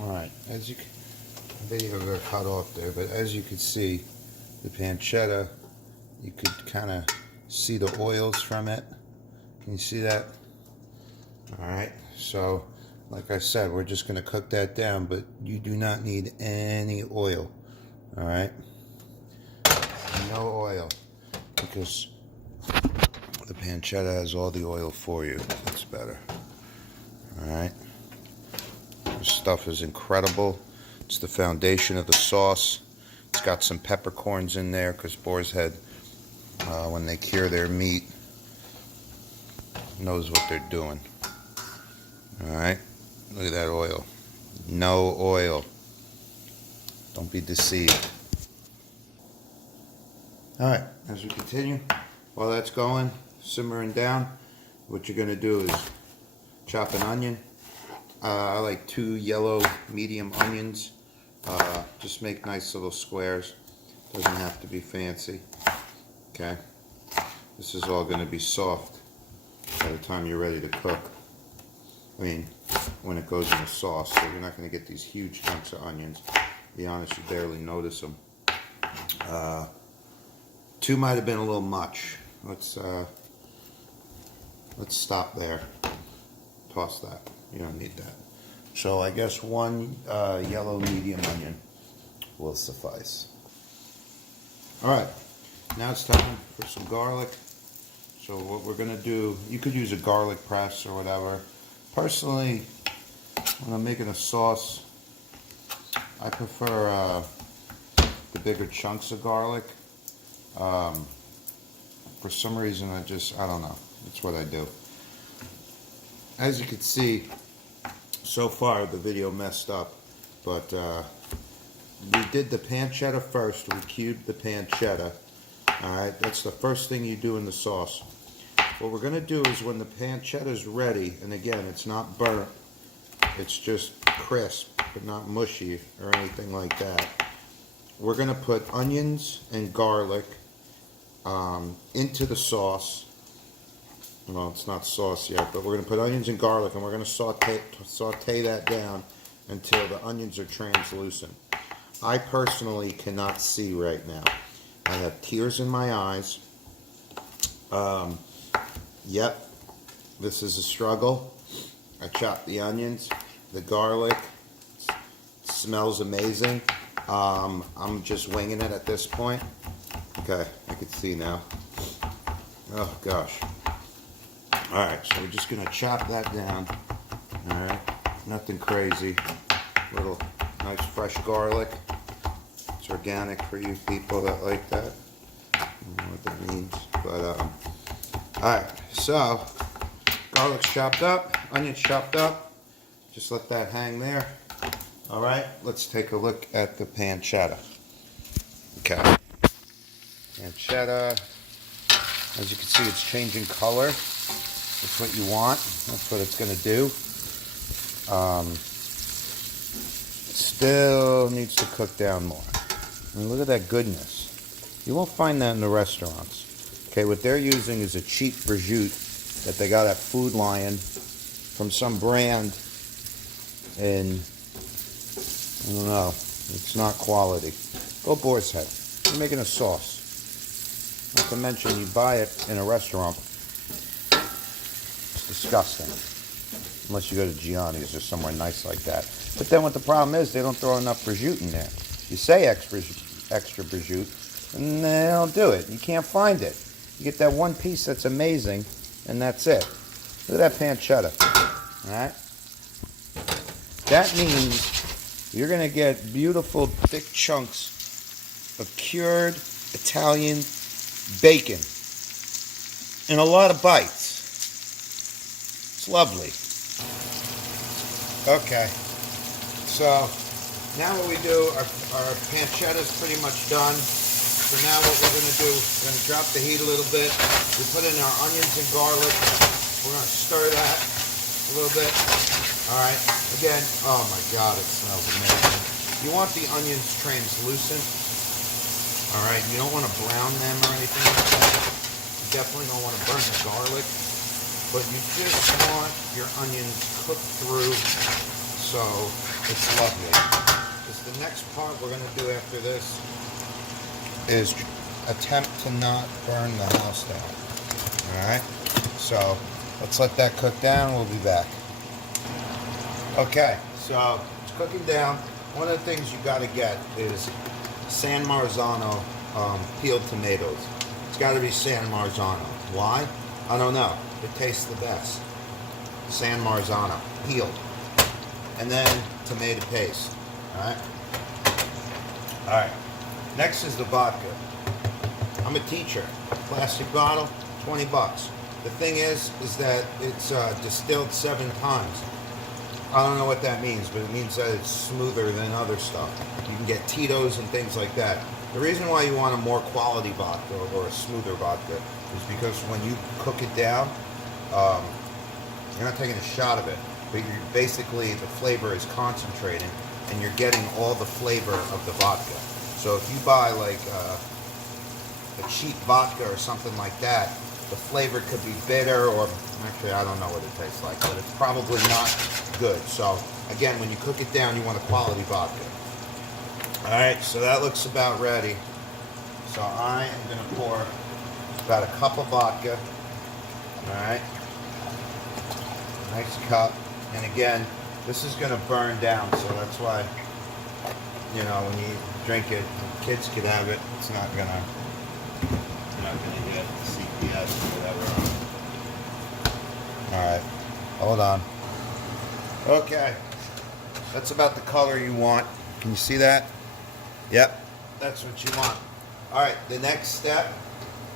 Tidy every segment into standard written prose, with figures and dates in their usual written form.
Alright, as you can, the video got cut off there, but as you can see, the pancetta, you could kind of see the oils from it. Can you see that? Alright, so like I said, we're just going to cook that down, but you do not need any oil. Alright? No oil, because the pancetta has all the oil for you. That's better. Alright? This stuff is incredible. It's the foundation of the sauce. It's got some peppercorns in there because Boar's Head, when they cure their meat, knows what they're doing. Alright? Look at that oil. No oil. Don't be deceived. Alright, as we continue, while that's going, simmering down, what you're going to do is chop an onion. I like 2 yellow medium onions. Just make nice little squares. Doesn't have to be fancy. Okay. This is all going to be soft by the time you're ready to cook. I mean, when it goes in the sauce, so you're not going to get these huge chunks of onions. To be honest, you barely notice them. 2 might have been a little much. Let's stop there. Toss that. You don't need that. So I guess 1 yellow medium onion will suffice. Alright, now it's time for some garlic. So what we're going to do, you could use a garlic press or whatever. Personally, when I'm making a sauce, I prefer the bigger chunks of garlic. For some reason I don't know. That's what I do. As you can see, so far the video messed up, but we did the pancetta first. We cubed the pancetta. Alright, that's the first thing you do in the sauce. What we're going to do is when the pancetta is ready, and again, it's not burnt, it's just crisp, but not mushy or anything like that. We're going to put onions and garlic into the sauce. Well, it's not sauce yet, but we're going to put onions and garlic, and we're going to saute that down until the onions are translucent. I personally cannot see right now. I have tears in my eyes. Yep, this is a struggle. I chopped the onions, the garlic. Smells amazing. I'm just winging it at this point. Okay, I can see now. Oh gosh. Alright, so we're just going to chop that down. Alright, nothing crazy. Little nice fresh garlic. It's organic for you people that like that. I don't know what that means. But, alright, so garlic's chopped up, onions chopped up. Just let that hang there. Alright, let's take a look at the pancetta. Okay. Pancetta. As you can see, it's changing color. That's what you want. That's what it's going to do. Still needs to cook down more. I mean, look at that goodness. You won't find that in the restaurants. Okay, what they're using is a cheap prosciutto that they got at Food Lion from some brand, and I don't know. It's not quality. Go Boar's Head. You're making a sauce. Not to mention, you buy it in a restaurant. It's disgusting. Unless you go to Gianni's or somewhere nice like that. But then what the problem is, they don't throw enough prosciutto in there. You say extra prosciutto, and they don't do it. You can't find it. You get that one piece that's amazing, and that's it. Look at that pancetta. Alright? That means you're going to get beautiful, thick chunks of cured Italian bacon and a lot of bites. It's lovely. Okay, so now what we do, our pancetta is pretty much done. So now what we're going to do, we're going to drop the heat a little bit. We put in our onions and garlic. We're going to stir that a little bit. All right, again, oh my God, it smells amazing. You want the onions translucent. All right, you don't want to brown them or anything like that. You definitely don't want to burn the garlic, but you just want your onions cooked through so It's lovely. Because the next part we're going to do after this is attempt to not burn the house down. Alright? So, let's let that cook down. We'll be back. Okay, so it's cooking down. One of the things you got to get is San Marzano peeled tomatoes. It's got to be San Marzano. Why? I don't know. It tastes the best. San Marzano, peeled. And then tomato paste. Alright? Alright. Next is the vodka. I'm a teacher. Plastic bottle, 20 bucks. The thing is that it's distilled 7 times. I don't know what that means, but it means that it's smoother than other stuff. You can get Tito's and things like that. The reason why you want a more quality vodka or a smoother vodka is because when you cook it down, you're not taking a shot of it, but you're basically, the flavor is concentrating and you're getting all the flavor of the vodka. So if you buy like a cheap vodka or something like that, the flavor could be bitter, or actually I don't know what it tastes like, but it's probably not good. So again, when you cook it down, you want a quality vodka. Alright, so that looks about ready. So I am going to pour about a cup of vodka. Alright. Nice cup. And again, this is going to burn down, so that's why, you know, when you drink it, kids could have it. It's not going to, you're not going to get CPS or whatever. Alright, hold on. Okay, that's about the color you want. Can you see that? Yep, that's what you want. Alright, the next step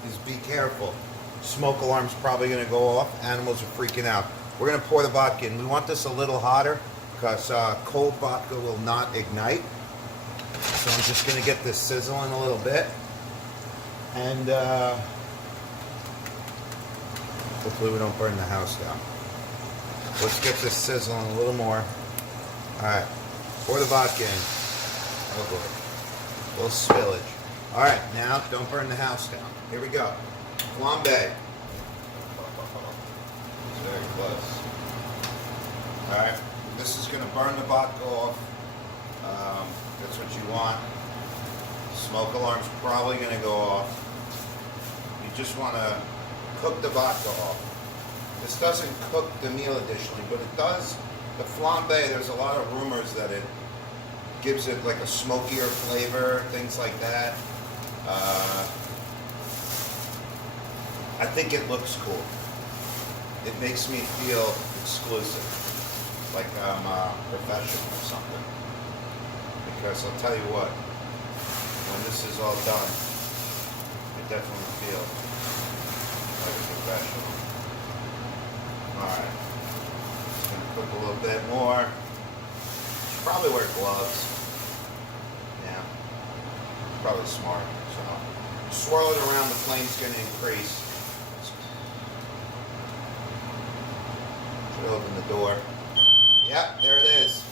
is be careful. Smoke alarm's probably going to go off. Animals are freaking out. We're going to pour the vodka in. We want this a little hotter because cold vodka will not ignite. So I'm just going to get this sizzling a little bit. And hopefully we don't burn the house down. Let's get this sizzling a little more. Alright, pour the vodka in. Oh boy, a little spillage. Alright, now don't burn the house down. Here we go. Flambe. It's very close. Alright, this is going to burn the vodka off. That's what you want. Smoke alarm's probably going to go off. You just want to cook the vodka off. This doesn't cook the meal additionally, but it does. The flambe, there's a lot of rumors that it gives it like a smokier flavor, things like that. I think it looks cool. It makes me feel exclusive, like I'm professional or something. Because I'll tell you what, when this is all done, I definitely feel like a professional. Alright, just going to cook a little bit more. Should probably wear gloves. Yeah, probably smart. So, swirl it around, the flame's going to increase. Should open the door. Yep, there it is.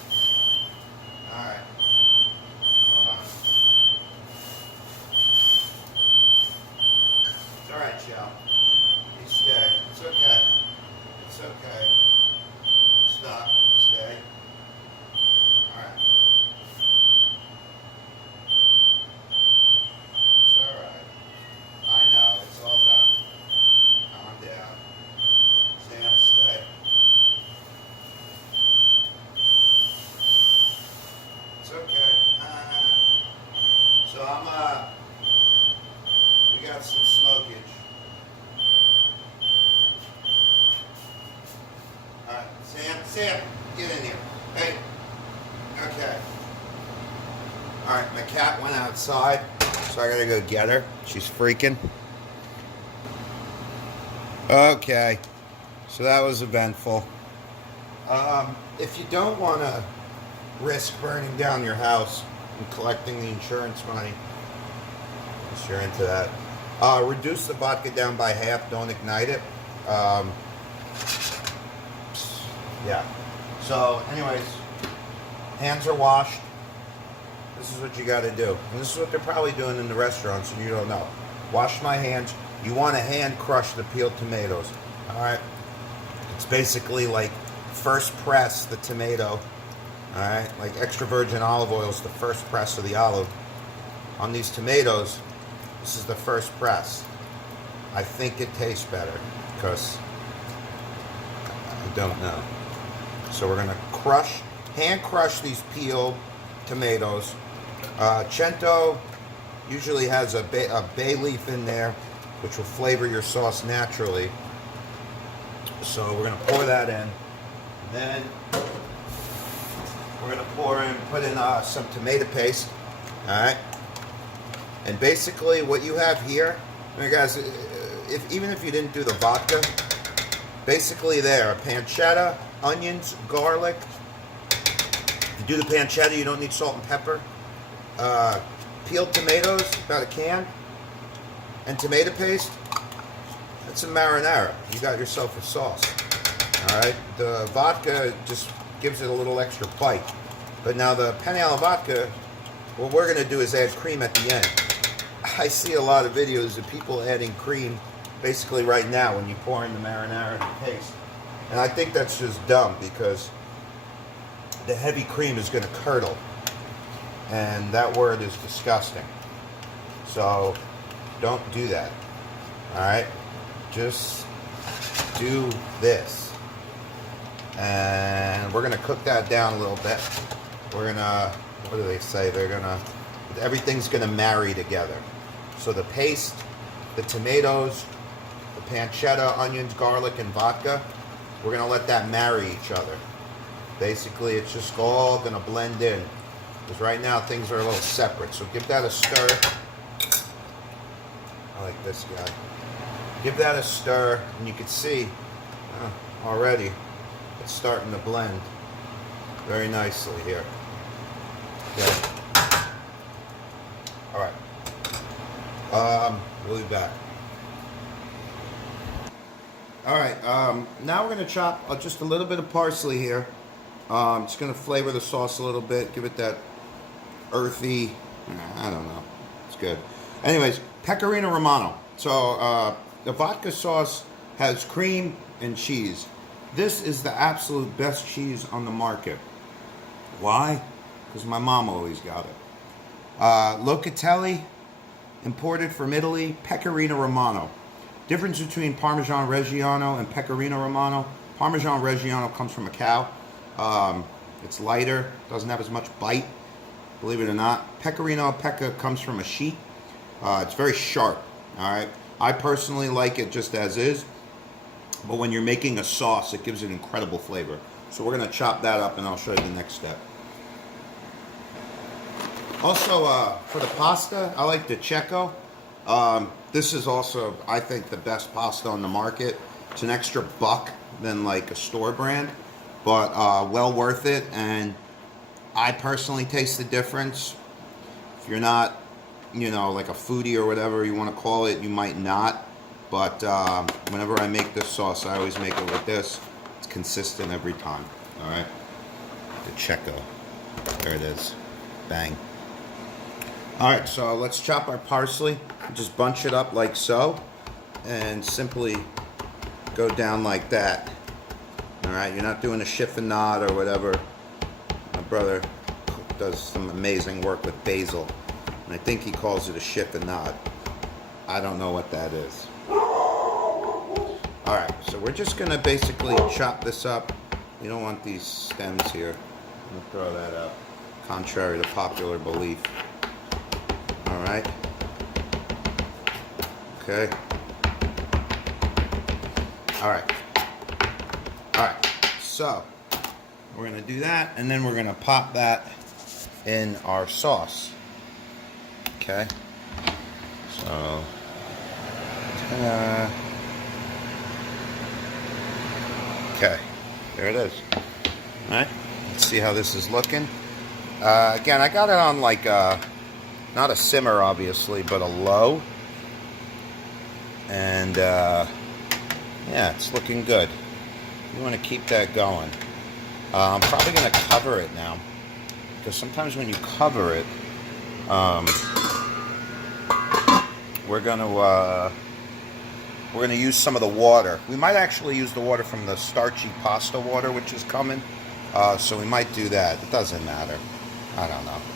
Alright. Hold on. It's alright, Shell. You stay. It's okay. It's okay. Stop. Stay. Alright. It's alright. I know. It's all done. Calm down. Sam, stay. It's okay. So we got some smokage. Alright, Sam, get in here. Hey. Okay. Alright, my cat went outside, so I gotta go get her. She's freaking. Okay. So that was eventful. If you don't want to risk burning down your house and collecting the insurance money, if you're into that, reduce the vodka down by half. Don't ignite it. Yeah. So, anyways, hands are washed. This is what you got to do. And this is what they're probably doing in the restaurants, and you don't know. Wash my hands. You want to hand crush the peeled tomatoes. All right. It's basically like first press the tomato Alright, like extra virgin olive oil is the first press of the olive. On these tomatoes, this is the first press. I think it tastes better because I don't know. So we're gonna hand crush these peeled tomatoes. Cento usually has a bay leaf in there, which will flavor your sauce naturally. So we're gonna pour that in. Then we're gonna put in some tomato paste. All right. And basically, what you have here, guys, even if you didn't do the vodka, basically there, pancetta, onions, garlic. If you do the pancetta, you don't need salt and pepper. Peeled tomatoes, about a can, and tomato paste. That's a marinara. You got yourself a sauce. All right. The vodka just gives it a little extra bite. But now the Penne alla vodka, what we're going to do is add cream at the end. I see a lot of videos of people adding cream basically right now when you pour in the marinara and the paste. And I think that's just dumb because the heavy cream is going to curdle. And that word is disgusting. So don't do that. Alright? Just do this. And we're going to cook that down a little bit. We're going to, what do they say? Everything's going to marry together. So the paste, the tomatoes, the pancetta, onions, garlic, and vodka, we're going to let that marry each other. Basically, it's just all going to blend in. Because right now, things are a little separate. So give that a stir. I like this guy. Give that a stir, and you can see already it's starting to blend very nicely here. Okay. All right. We'll be back. All right. Now we're going to chop just a little bit of parsley here. It's going to flavor the sauce a little bit, give it that earthy. I don't know. It's good. Anyways, pecorino romano. So the vodka sauce has cream and cheese. This is the absolute best cheese on the market. Why? Because my mom always got it. Locatelli, imported from Italy, Pecorino Romano. Difference between Parmesan Reggiano and Pecorino Romano. Parmesan Reggiano comes from a cow. It's lighter, doesn't have as much bite, believe it or not. Pecorino Pecca comes from a sheep. It's very sharp, all right? I personally like it just as is, but when you're making a sauce, it gives it incredible flavor. So we're gonna chop that up and I'll show you the next step. Also, for the pasta, I like the Cecco. This is also, I think, the best pasta on the market. It's an extra $1 than like a store brand, but well worth it. And I personally taste the difference. If you're not, you know, like a foodie or whatever you want to call it, you might not. But whenever I make this sauce, I always make it with this. It's consistent every time. All right, the Cecco. There it is. Bang. All right, so let's chop our parsley. Just bunch it up like so, and simply go down like that. All right, you're not doing a chiffonade or whatever. My brother does some amazing work with basil, and I think he calls it a chiffonade. I don't know what that is. All right, so we're just gonna basically chop this up. You don't want these stems here. I'm gonna throw that out, contrary to popular belief. All right. Okay. All right. All right. So we're gonna do that, and then we're gonna pop that in our sauce. Okay. So. Okay. There it is. All right. Let's see how this is looking. Again, I got it on like not a simmer, obviously, but a low. And yeah, it's looking good. You want to keep that going. I'm probably going to cover it now, because sometimes when you cover it, we're going to use some of the water. We might actually use the water from the starchy pasta water, which is coming. So we might do that. It doesn't matter. I don't know.